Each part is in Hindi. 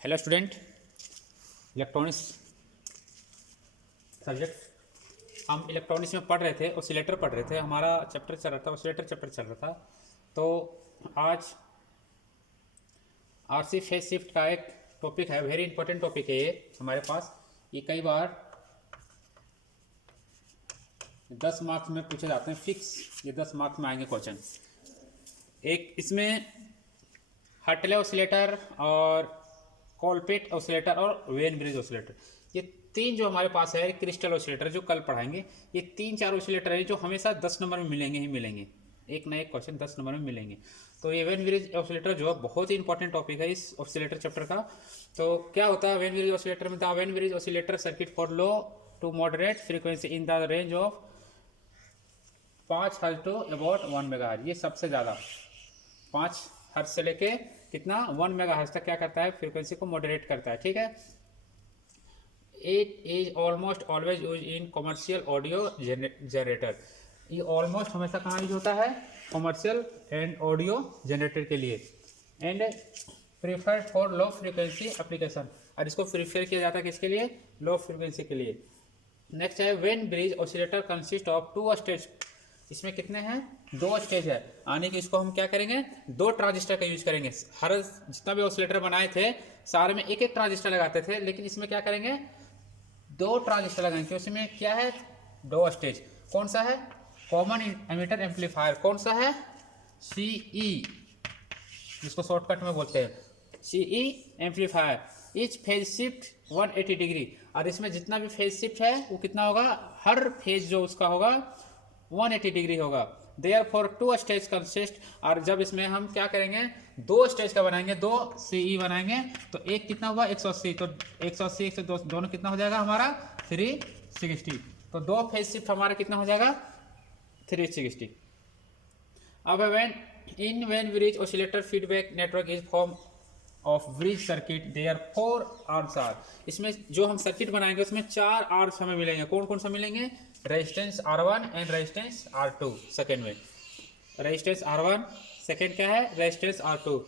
हेलो स्टूडेंट, इलेक्ट्रॉनिक्स सब्जेक्ट हम इलेक्ट्रॉनिक्स में पढ़ रहे थे, ऑसिलेटर पढ़ रहे थे। हमारा चैप्टर चल रहा था, ऑसिलेटर चैप्टर चल रहा था। तो आज आरसी फेज शिफ्ट का एक टॉपिक है, वेरी इंपॉर्टेंट टॉपिक है ये हमारे पास। ये कई बार 10 मार्क्स में पूछे जाते हैं, फिक्स ये 10 मार्क्स में आएंगे क्वेश्चन। एक इसमें हटले ऑसिलेटर और कोलपिट ऑसिलेटर और वेन ब्रिज ऑसिलेटर, ये तीन जो हमारे पास है, क्रिस्टल ऑसिलेटर जो कल पढ़ाएंगे, ये तीन चार ऑसिलेटर है जो हमेशा 10 नंबर में मिलेंगे ही मिलेंगे। एक ना एक क्वेश्चन 10 नंबर में मिलेंगे। तो ये वेन ब्रिज ऑसिलेटर जो है बहुत ही इंपॉर्टेंट टॉपिक है इस ऑसिलेटर चैप्टर का। तो क्या होता है वेन ब्रिज ऑसिलेटर में? The Wien bridge oscillator circuit for low to moderate frequency in the range of 5 hertz to about 1 megahertz. ये सबसे ज़्यादा 5 हर्ट्ज से लेके कितना 1 मेगाहर्ट्ज तक क्या करता है, फ्रीक्वेंसी को मॉडरेट करता है। ठीक है। It is almost always use in commercial audio generator. ये ऑलमोस्ट हमेशा कहाँ यूज होता है? कॉमर्शियल एंड ऑडियो जनरेटर के लिए। And preferred for low frequency application, और इसको प्रीफर किया जाता है किसके लिए? लो फ्रीक्वेंसी के लिए। नेक्स्ट है Wien bridge oscillator consist of 2 stage. इसमें कितने हैं? 2 स्टेज है, यानी कि इसको हम क्या करेंगे, 2 ट्रांजिस्टर का यूज करेंगे। हर जितना भी ऑसिलेटर बनाए थे सारे में एक एक ट्रांजिस्टर लगाते थे, लेकिन इसमें क्या करेंगे, 2 ट्रांजिस्टर लगाएंगे। उसमें क्या है? 2 स्टेज। कौन सा है? Common emitter amplifier. कौन सा है? CE, जिसको शॉर्टकट में बोलते हैं CE amplifier. Etch phase shift 180 degree, और इसमें जितना भी फेज शिफ्ट है वो कितना होगा? हर फेज जो उसका होगा 180 डिग्री होगा। देयर फॉर 2 स्टेज कंसिस्ट, और जब इसमें हम क्या करेंगे, 2 स्टेज का बनाएंगे, 2 CE बनाएंगे, तो एक कितना हुआ? 180। तो 180 से दोनों कितना हो जाएगा हमारा? 360। तो 2 फेज शिफ्ट हमारा कितना हो जाएगा? 360। अब Wien bridge oscillator feedback network is form of bridge circuit, there 4 arms are. इसमें जो हम सर्किट बनाएंगे उसमें 4 आर्म्स हमें मिलेंगे। कौन कौन सा मिलेंगे? Resistance R1 and resistance R2। Second में रेजिस्टेंस R1, सेकेंड क्या है? Resistance R2।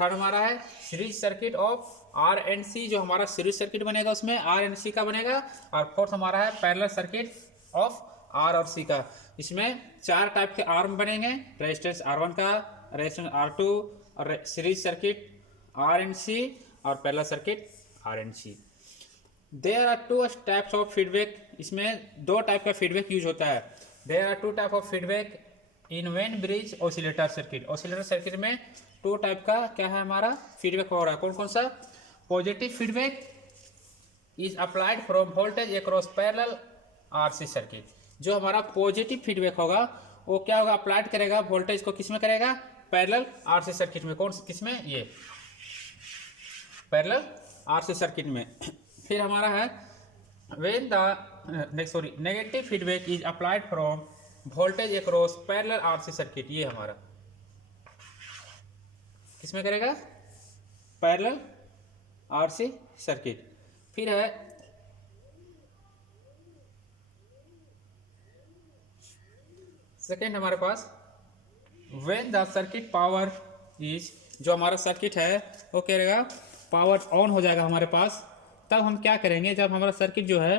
थर्ड हमारा है series circuit of R and C, जो हमारा सीरीज सर्किट बनेगा उसमें R एंड C का बनेगा। और फोर्थ हमारा है पैरेलल सर्किट ऑफ R और C का। इसमें 4 टाइप के आर्म बनेंगे, रेजिस्टेंस R1 का, रेजिस्टेंस R2, और series circuit R and C, और parallel circuit R and C। There are 2 types of feedback. इसमें 2 टाइप का फीडबैक यूज होता है। There are 2 type of feedback in Wien bridge oscillator circuit. Oscillator circuit में 2 टाइप का क्या है हमारा? फीडबैक हो रहा है। कौन कौन सा? Positive feedback is applied from voltage across parallel RC circuit. जो हमारा पॉजिटिव फीडबैक होगा वो क्या होगा? अप्लाइड करेगा वोल्टेज को, किस में करेगा? पैरेलल RC सर्किट में। कौन किस में? ये पैरेलल RC सर्किट में। फिर हमारा है when the negative feedback is applied from voltage across parallel RC circuit. ये हमारा किसमें करेगा? Parallel RC circuit. फिर है सेकेंड हमारे पास when the circuit power is, जो हमारा सर्किट है वो करेगा पावर ऑन हो जाएगा हमारे पास। तब हम क्या करेंगे, जब हमारा सर्किट जो है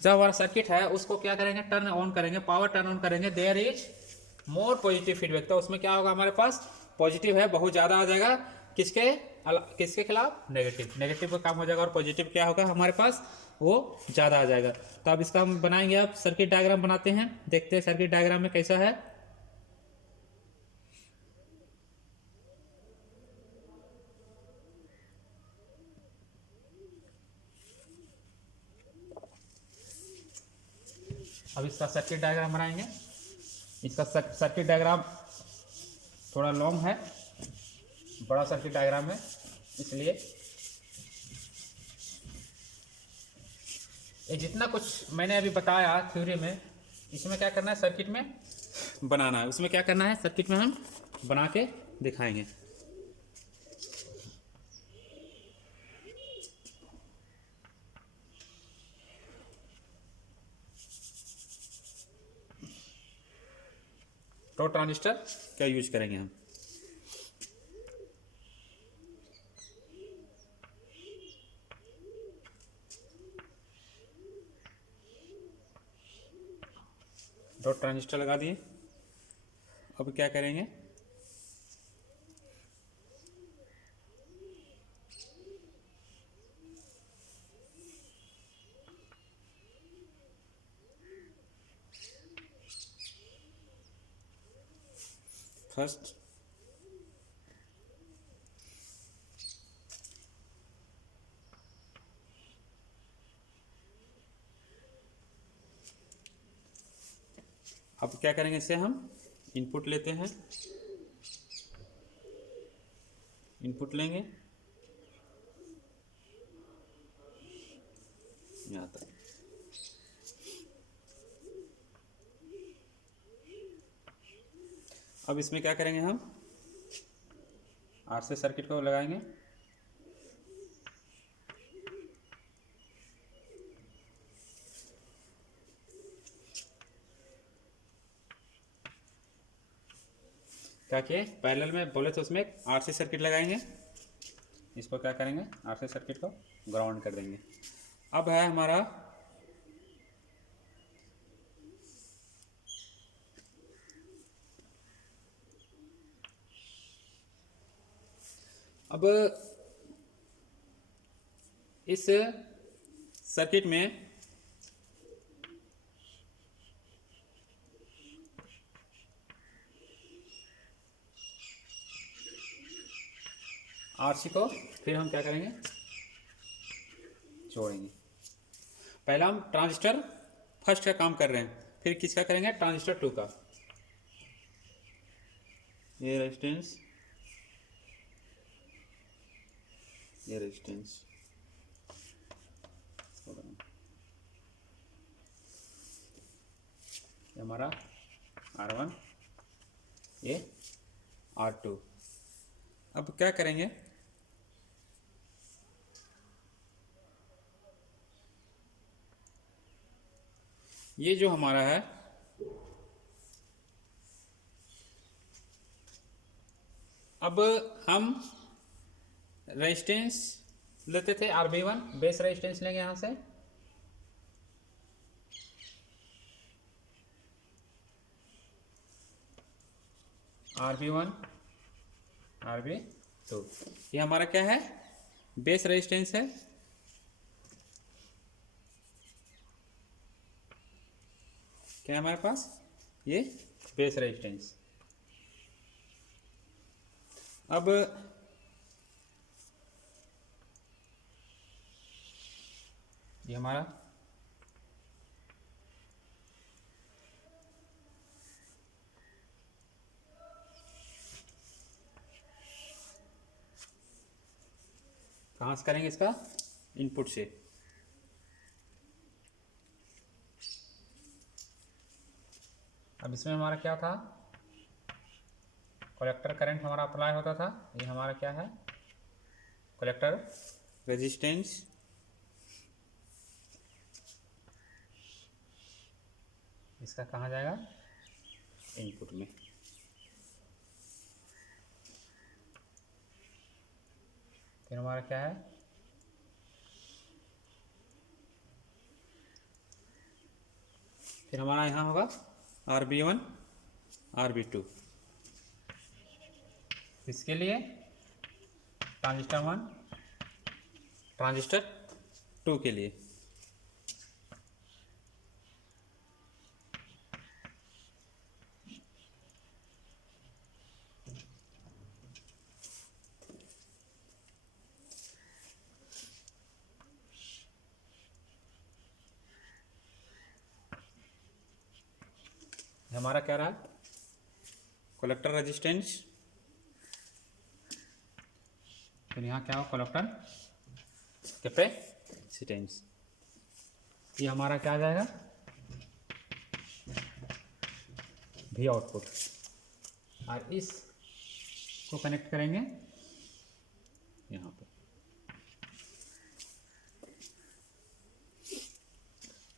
जब हमारा सर्किट है उसको क्या करेंगे? टर्न ऑन करेंगे, पावर टर्न ऑन करेंगे। There is more positive feedback, तो उसमें क्या होगा हमारे पास? पॉजिटिव है, बहुत ज़्यादा आ जाएगा। किसके खिलाफ? नेगेटिव। नेगेटिव का काम हो जाएगा और पॉजिटिव क्या होगा हमारे पास? वो ज़्यादा आ जाएगा। तो अब इसका हम बनाएंगे, अब सर्किट डायग्राम बनाते हैं, देखते हैं सर्किट डायग्राम में कैसा है। अब इसका सर्किट डायग्राम बनाएंगे। इसका सर्किट डायग्राम थोड़ा लॉन्ग है, बड़ा सर्किट डायग्राम है, इसलिए ये जितना कुछ मैंने अभी बताया थ्योरी में, इसमें क्या करना है? सर्किट में बनाना है। उसमें क्या करना है? सर्किट में हम बना के दिखाएंगे। तो ट्रांजिस्टर क्या यूज करेंगे हम। दो ट्रांजिस्टर लगा दिए। अब क्या करेंगे, फर्स्ट अब क्या करेंगे, इससे हम इनपुट लेते हैं, इनपुट लेंगे यहाँ तक। अब इसमें क्या करेंगे, हम आरसी सर्किट को लगाएंगे। क्या किए, पैरेलल में बोले तो उसमें आरसी सर्किट लगाएंगे। इसको क्या करेंगे, आरसी सर्किट को ग्राउंड कर देंगे। अब है हमारा अब इस सर्किट में आरसी को फिर हम क्या करेंगे, जोड़ेंगे। पहला हम ट्रांजिस्टर फर्स्ट का काम कर रहे हैं, फिर किसका करेंगे, ट्रांजिस्टर 2 का। ये रेजिस्टेंस, ये रेजिस्टेंस, ये हमारा R1, ये R2। अब क्या करेंगे, ये जो हमारा है अब हम रेजिस्टेंस लेते थे RB1, बेस रेजिस्टेंस लेंगे यहाँ से। RB1 RB2 ये हमारा क्या है, बेस रेजिस्टेंस है। क्या है हमारे पास, ये बेस रेजिस्टेंस। अब ये हमारा कहाँ से करेंगे, इसका इनपुट से। अब इसमें हमारा क्या था, कलेक्टर करंट हमारा अप्लाई होता था। ये हमारा क्या है, कलेक्टर रेजिस्टेंस, इसका कहाँ जाएगा, इनपुट में। फिर हमारा क्या है, फिर हमारा यहाँ होगा RB1 RB2। इसके लिए ट्रांजिस्टर 1 ट्रांजिस्टर 2 के लिए। हमारा क्या रहा, कलेक्टर रेजिस्टेंस, फिर यहाँ क्या हो, कलेक्टर कैपेसिटेंस। ये हमारा क्या आ जाएगा, भी आउटपुट। और इस को कनेक्ट करेंगे यहाँ पे।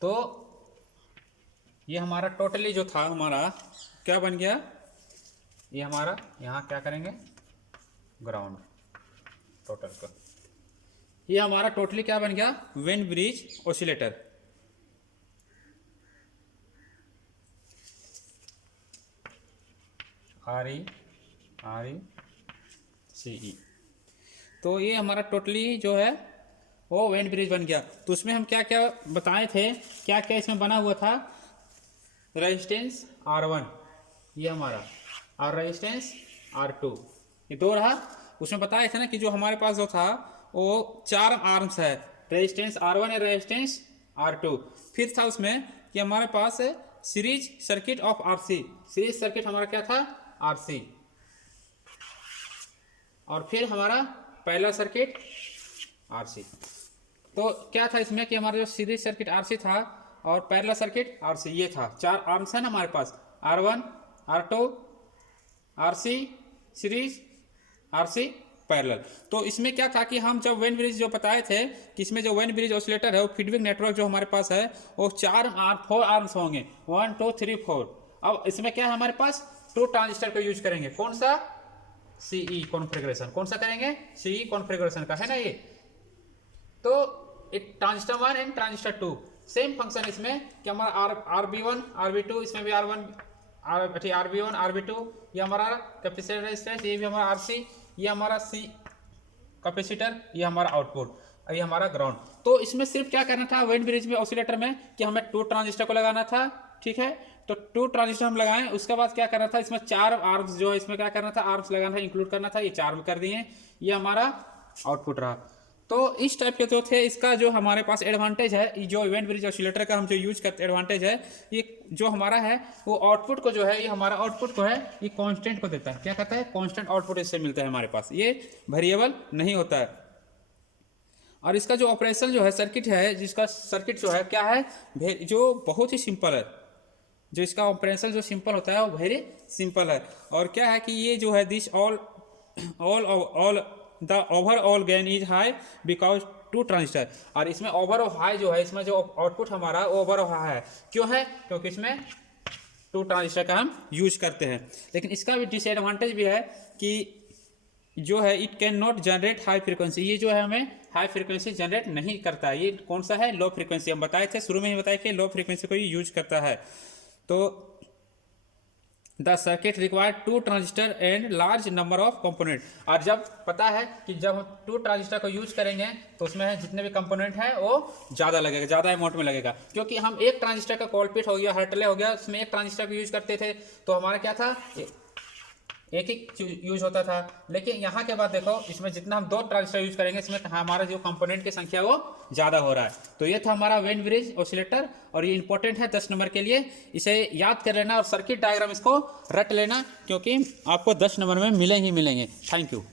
तो ये हमारा टोटली जो था हमारा क्या बन गया, ये हमारा यहाँ क्या करेंगे, ग्राउंड टोटल का। ये हमारा टोटली क्या बन गया, वेन ब्रिज ऑसिलेटर। RECE। तो ये हमारा टोटली जो है वो वेन ब्रिज बन गया। तो उसमें हम क्या क्या बताए थे, क्या क्या इसमें बना हुआ था, रेजिस्टेंस R1 ये हमारा, और रेजिस्टेंस R2 ये दो रहा। उसमें बताए थे ना कि जो हमारे पास जो था वो 4 आर्म्स है, रेजिस्टेंस R1 है, रेजिस्टेंस R2। फिर था उसमें कि हमारे पास series circuit of RC, series circuit हमारा क्या था, RC। और फिर हमारा पहला सर्किट RC। तो क्या था इसमें कि हमारा जो सीरीज सर्किट RC था और पैरेलल सर्किट RC ये था। 4 आर्म्स है ना हमारे पास, R1 R2 RC series RC parallel. तो इसमें क्या था कि हम जब वेन ब्रिज जो बताए थे कि इसमें जो वेन ब्रिज ऑसिलेटर है वो फीडबैक नेटवर्क जो हमारे पास है वो 4 आर्म्स होंगे, 1 2 3 4। अब इसमें क्या है हमारे पास, 2 ट्रांजिस्टर को यूज करेंगे। कौन सा, CE कॉन्फ़िगरेशन। कौन सा करेंगे, CE कॉन्फ़िगरेशन का है ना ये। तो एक transistor 1 and transistor 2 same function इसमें कि हमारा RB1 RB2, इसमें भी RB1 RB2, ये हमारा कैपेसिटर रेजिस्टेंस, ये भी हमारा RC, ये हमारा C कैपेसिटर, ये हमारा आउटपुट, और ये हमारा ग्राउंड। तो इसमें सिर्फ क्या करना था वेन ब्रिज में ऑसिलेटर में कि हमें 2 ट्रांजिस्टर को लगाना था, ठीक है। तो 2 ट्रांजिस्टर हम लगाएं, उसके बाद क्या करना था, इसमें 4 आर्म्स जो है इसमें क्या करना था, आर्म्स लगाना था, इंक्लूड करना था, ये 4 कर दिए, ये हमारा आउटपुट रहा। तो इस टाइप के जो थे, इसका जो हमारे पास एडवांटेज है, जो वेन ब्रिज ऑसिलेटर का हम जो यूज करते एडवांटेज है, ये जो हमारा है वो आउटपुट को जो है, ये हमारा आउटपुट को है ये कांस्टेंट को देता है। क्या कहता है, कांस्टेंट आउटपुट इससे मिलता है हमारे पास, ये वेरिएबल नहीं होता है। और इसका जो ऑपरेशन जो है सर्किट है, जिसका सर्किट जो है क्या है, जो बहुत ही सिंपल है, जो इसका ऑपरेशन जो सिंपल होता है वो वेरी सिंपल है। और क्या है कि ये जो है this all the overall gain is high because 2 transistor. और इसमें ओवरऑल हाई जो है, इसमें जो आउटपुट हमारा ओवरऑल हाई है, क्यों है, क्योंकि इसमें 2 ट्रांजिस्टर का हम यूज करते हैं। लेकिन इसका भी डिसएडवांटेज भी है कि जो है it can not generate high frequency, ये जो है हमें हाई फ्रीक्वेंसी जनरेट नहीं करता है। ये कौन सा है, लो फ्रीक्वेंसी। हम बताए थे शुरू में ही बताया कि लो फ्रीक्वेंसी को ही यूज करता है। तो the circuit require 2 transistor and large number of component. और जब पता है कि जब हम 2 ट्रांजिस्टर को यूज करेंगे तो उसमें जितने भी कंपोनेंट हैं वो ज़्यादा लगेगा, ज़्यादा अमाउंट में लगेगा। क्योंकि हम एक ट्रांजिस्टर का कॉलपिट हो गया, हर्टले हो गया, उसमें एक ट्रांजिस्टर को यूज करते थे तो हमारा क्या था, एक ही यूज होता था। लेकिन यहाँ के बाद देखो, इसमें जितना हम 2 ट्रांजिस्टर यूज करेंगे, इसमें हमारा जो कंपोनेंट की संख्या वो ज़्यादा हो रहा है। तो ये था हमारा वेन ब्रिज ऑसिलेटर, और ये इंपॉर्टेंट है 10 नंबर के लिए। इसे याद कर लेना और सर्किट डायग्राम इसको रट लेना, क्योंकि आपको 10 नंबर में मिलेंगे। Thank you.